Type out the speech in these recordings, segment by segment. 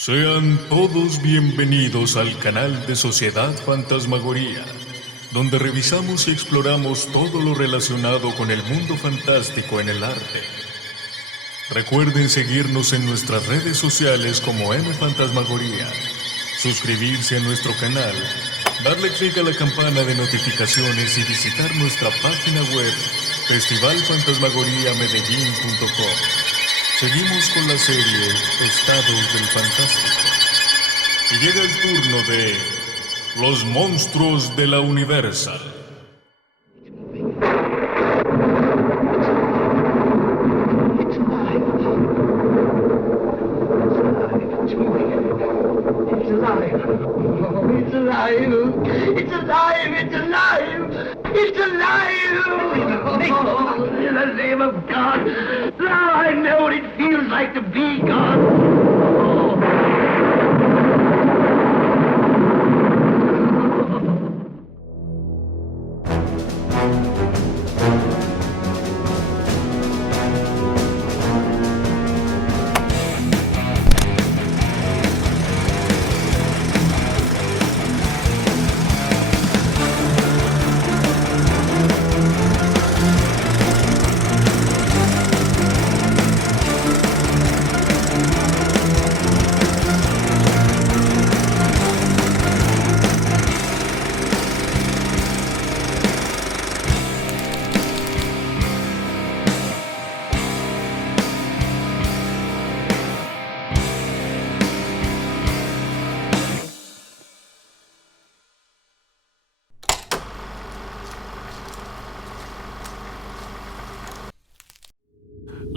Sean todos bienvenidos al canal de Sociedad Fantasmagoría, donde revisamos y exploramos todo lo relacionado con el mundo fantástico en el arte. Recuerden seguirnos en nuestras redes sociales como Fantasmagoría, suscribirse a nuestro canal, darle clic a la campana de notificaciones y visitar nuestra página web festivalfantasmagoriamedellín.com. Seguimos con la serie Estados del Fantástico. Y llega el turno de Los Monstruos de la Universal. It's alive! Oh, in the name of God! Now I know what it feels like to be God! Oh.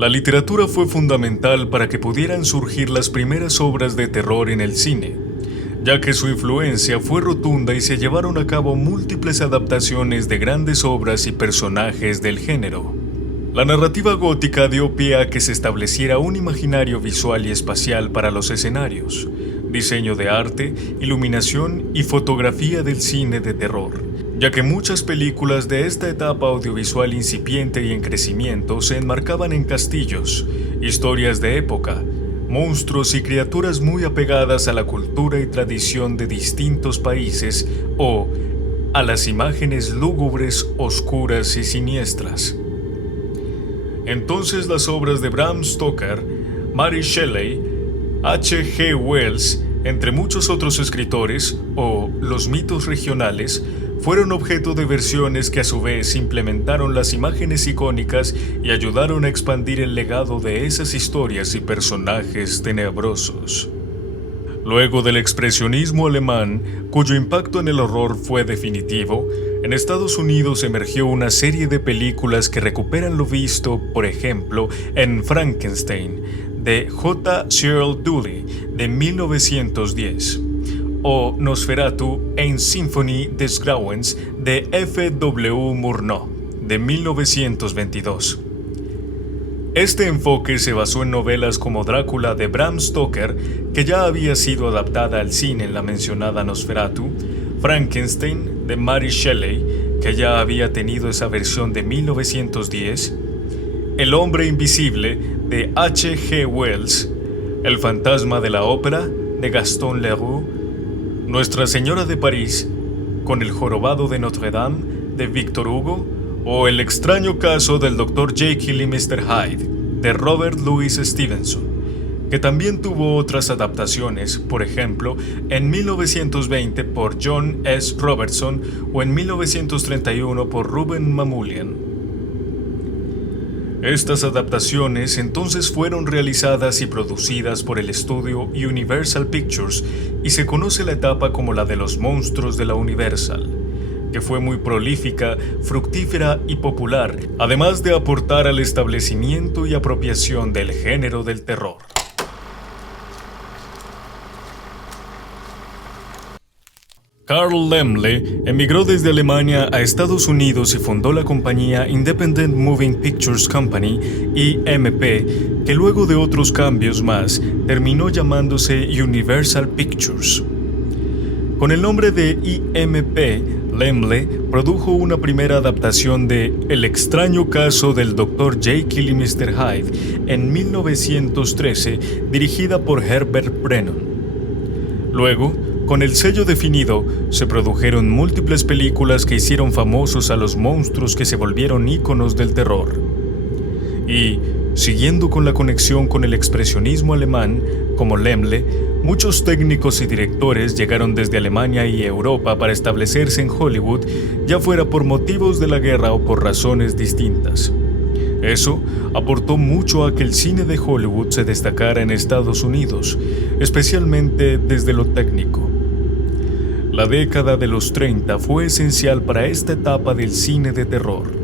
La literatura fue fundamental para que pudieran surgir las primeras obras de terror en el cine, ya que su influencia fue rotunda y se llevaron a cabo múltiples adaptaciones de grandes obras y personajes del género. La narrativa gótica dio pie a que se estableciera un imaginario visual y espacial para los escenarios, diseño de arte, iluminación y fotografía del cine de terror, ya que muchas películas de esta etapa audiovisual incipiente y en crecimiento se enmarcaban en castillos, historias de época, monstruos y criaturas muy apegadas a la cultura y tradición de distintos países o a las imágenes lúgubres, oscuras y siniestras. Entonces las obras de Bram Stoker, Mary Shelley, H.G. Wells, entre muchos otros escritores, o los mitos regionales, fueron objeto de versiones que a su vez implementaron las imágenes icónicas y ayudaron a expandir el legado de esas historias y personajes tenebrosos. Luego del expresionismo alemán, cuyo impacto en el horror fue definitivo, en Estados Unidos emergió una serie de películas que recuperan lo visto, por ejemplo, en Frankenstein, de J. Searle Dooley, de 1910, o Nosferatu Ein Sinfonie des Grauens, de F. W. Murnau, de 1922. Este enfoque se basó en novelas como Drácula de Bram Stoker, que ya había sido adaptada al cine en la mencionada Nosferatu, Frankenstein de Mary Shelley, que ya había tenido esa versión de 1910, El hombre invisible de H. G. Wells, El fantasma de la ópera de Gaston Leroux, Nuestra Señora de París, con El jorobado de Notre Dame de Victor Hugo, o El extraño caso del Dr. Jekyll y Mr. Hyde de Robert Louis Stevenson, que también tuvo otras adaptaciones, por ejemplo, en 1920 por John S. Robertson o en 1931 por Ruben Mamoulian. Estas adaptaciones entonces fueron realizadas y producidas por el estudio Universal Pictures y se conoce la etapa como la de los monstruos de la Universal, que fue muy prolífica, fructífera y popular, además de aportar al establecimiento y apropiación del género del terror. Carl Laemmle emigró desde Alemania a Estados Unidos y fundó la compañía Independent Moving Pictures Company, IMP, que luego de otros cambios más terminó llamándose Universal Pictures. Con el nombre de IMP, Laemmle produjo una primera adaptación de El extraño caso del Dr. Jekyll y Mr. Hyde en 1913, dirigida por Herbert Brenon. Luego, con el sello definido, se produjeron múltiples películas que hicieron famosos a los monstruos que se volvieron íconos del terror. Y, siguiendo con la conexión con el expresionismo alemán, como Laemmle, muchos técnicos y directores llegaron desde Alemania y Europa para establecerse en Hollywood, ya fuera por motivos de la guerra o por razones distintas. Eso aportó mucho a que el cine de Hollywood se destacara en Estados Unidos, especialmente desde lo técnico. La década de los 30 fue esencial para esta etapa del cine de terror.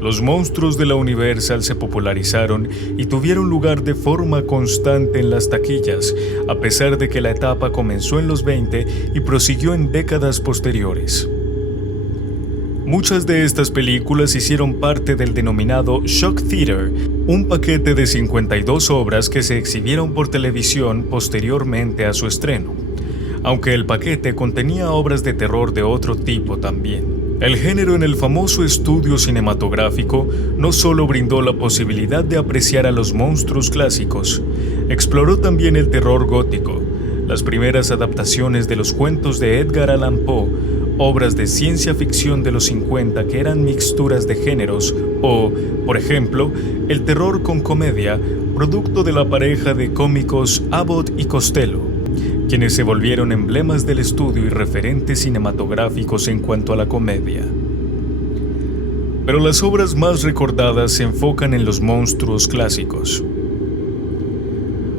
Los monstruos de la Universal se popularizaron y tuvieron lugar de forma constante en las taquillas, a pesar de que la etapa comenzó en los 20 y prosiguió en décadas posteriores. Muchas de estas películas hicieron parte del denominado Shock Theater, un paquete de 52 obras que se exhibieron por televisión posteriormente a su estreno, aunque el paquete contenía obras de terror de otro tipo también. El género en el famoso estudio cinematográfico no solo brindó la posibilidad de apreciar a los monstruos clásicos, exploró también el terror gótico, las primeras adaptaciones de los cuentos de Edgar Allan Poe, obras de ciencia ficción de los 50 que eran mixturas de géneros o, por ejemplo, el terror con comedia, producto de la pareja de cómicos Abbott y Costello, quienes se volvieron emblemas del estudio y referentes cinematográficos en cuanto a la comedia. Pero las obras más recordadas se enfocan en los monstruos clásicos.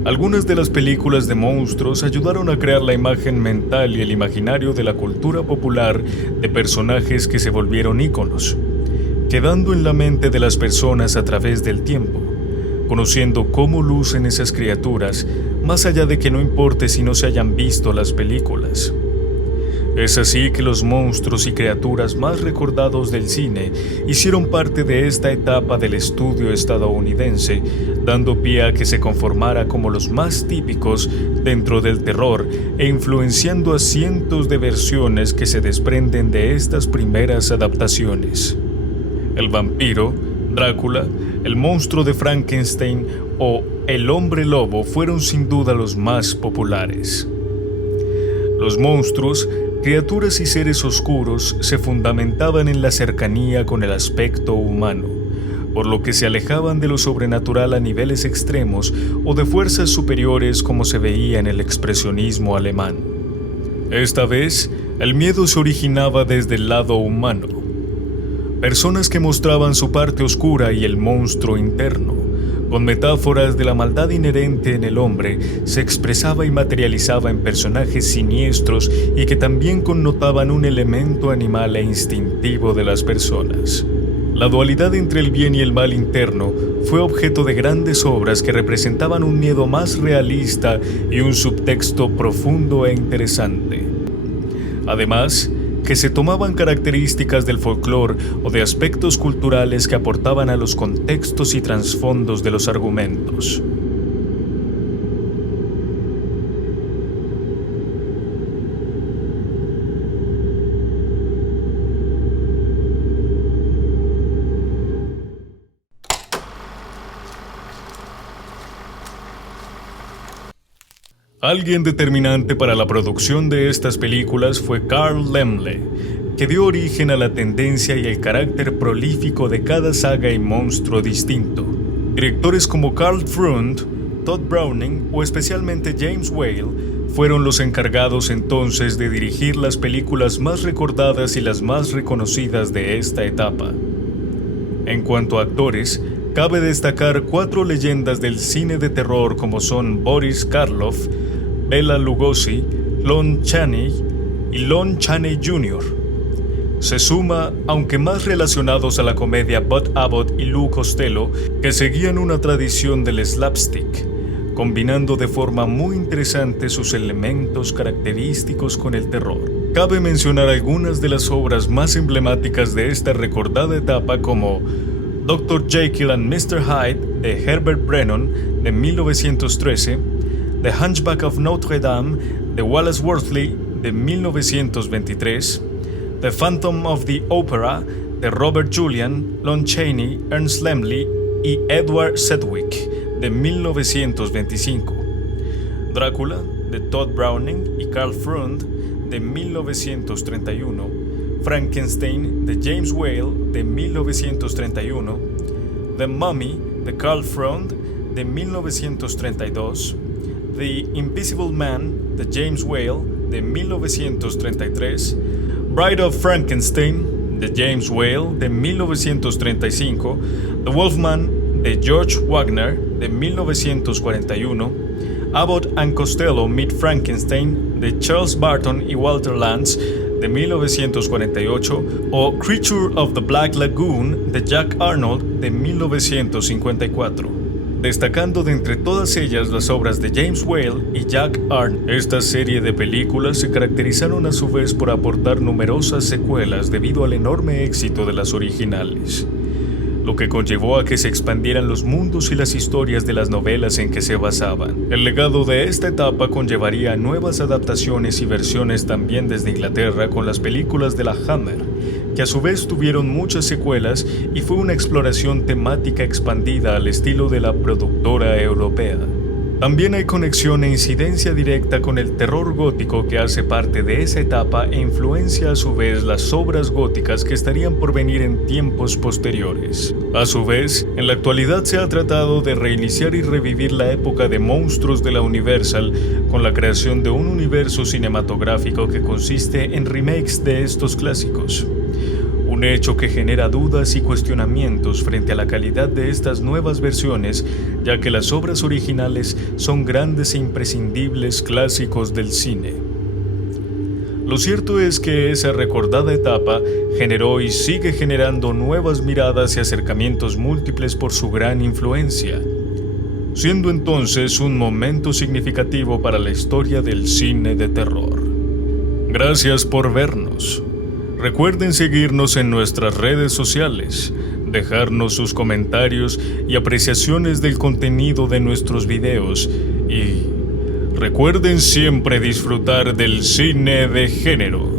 Algunas de las películas de monstruos ayudaron a crear la imagen mental y el imaginario de la cultura popular de personajes que se volvieron íconos, quedando en la mente de las personas a través del tiempo, conociendo cómo lucen esas criaturas, más allá de que no importe si no se hayan visto las películas. Es así que los monstruos y criaturas más recordados del cine hicieron parte de esta etapa del estudio estadounidense, dando pie a que se conformara como los más típicos dentro del terror e influenciando a cientos de versiones que se desprenden de estas primeras adaptaciones. El vampiro, Drácula, el monstruo de Frankenstein o el hombre lobo fueron sin duda los más populares. Los monstruos, criaturas y seres oscuros se fundamentaban en la cercanía con el aspecto humano, por lo que se alejaban de lo sobrenatural a niveles extremos o de fuerzas superiores como se veía en el expresionismo alemán. Esta vez, el miedo se originaba desde el lado humano. Personas que mostraban su parte oscura y el monstruo interno, con metáforas de la maldad inherente en el hombre, se expresaba y materializaba en personajes siniestros y que también connotaban un elemento animal e instintivo de las personas. La dualidad entre el bien y el mal interno fue objeto de grandes obras que representaban un miedo más realista y un subtexto profundo e interesante. Además, que se tomaban características del folclore o de aspectos culturales que aportaban a los contextos y trasfondos de los argumentos. Alguien determinante para la producción de estas películas fue Carl Laemmle, que dio origen a la tendencia y el carácter prolífico de cada saga y monstruo distinto. Directores como Karl Freund, Todd Browning o especialmente James Whale fueron los encargados entonces de dirigir las películas más recordadas y las más reconocidas de esta etapa. En cuanto a actores, cabe destacar 4 leyendas del cine de terror como son Boris Karloff, Bela Lugosi, Lon Chaney y Lon Chaney Jr. Se suma, aunque más relacionados a la comedia, Bud Abbott y Lou Costello, que seguían una tradición del slapstick, combinando de forma muy interesante sus elementos característicos con el terror. Cabe mencionar algunas de las obras más emblemáticas de esta recordada etapa como Dr. Jekyll and Mr. Hyde de Herbert Brennan de 1913, The Hunchback of Notre Dame de Wallace Wortley de 1923, The Phantom of the Opera de Robert Julian, Lon Chaney, Ernest Laemmle y Edward Sedgwick de 1925, Drácula de Todd Browning y Carl Freund, de 1931, Frankenstein, de James Whale, de 1931, The Mummy, de Carl Freund, de 1932, The Invisible Man, de James Whale, de 1933, Bride of Frankenstein, de James Whale, de 1935, The Wolfman, de George Wagner, de 1941, Abbott and Costello Meet Frankenstein, de Charles Barton y Walter Lantz, de 1948, o Creature of the Black Lagoon, de Jack Arnold, de 1954. Destacando de entre todas ellas las obras de James Whale y Jack Arnold. Esta serie de películas se caracterizaron a su vez por aportar numerosas secuelas debido al enorme éxito de las originales, lo que conllevó a que se expandieran los mundos y las historias de las novelas en que se basaban. El legado de esta etapa conllevaría nuevas adaptaciones y versiones también desde Inglaterra con las películas de la Hammer, que a su vez tuvieron muchas secuelas y fue una exploración temática expandida al estilo de la productora europea. También hay conexión e incidencia directa con el terror gótico que hace parte de esa etapa e influencia a su vez las obras góticas que estarían por venir en tiempos posteriores. A su vez, en la actualidad se ha tratado de reiniciar y revivir la época de monstruos de la Universal con la creación de un universo cinematográfico que consiste en remakes de estos clásicos. Un hecho que genera dudas y cuestionamientos frente a la calidad de estas nuevas versiones, ya que las obras originales son grandes e imprescindibles clásicos del cine. Lo cierto es que esa recordada etapa generó y sigue generando nuevas miradas y acercamientos múltiples por su gran influencia, siendo entonces un momento significativo para la historia del cine de terror. Gracias por vernos. Recuerden seguirnos en nuestras redes sociales, dejarnos sus comentarios y apreciaciones del contenido de nuestros videos y recuerden siempre disfrutar del cine de género.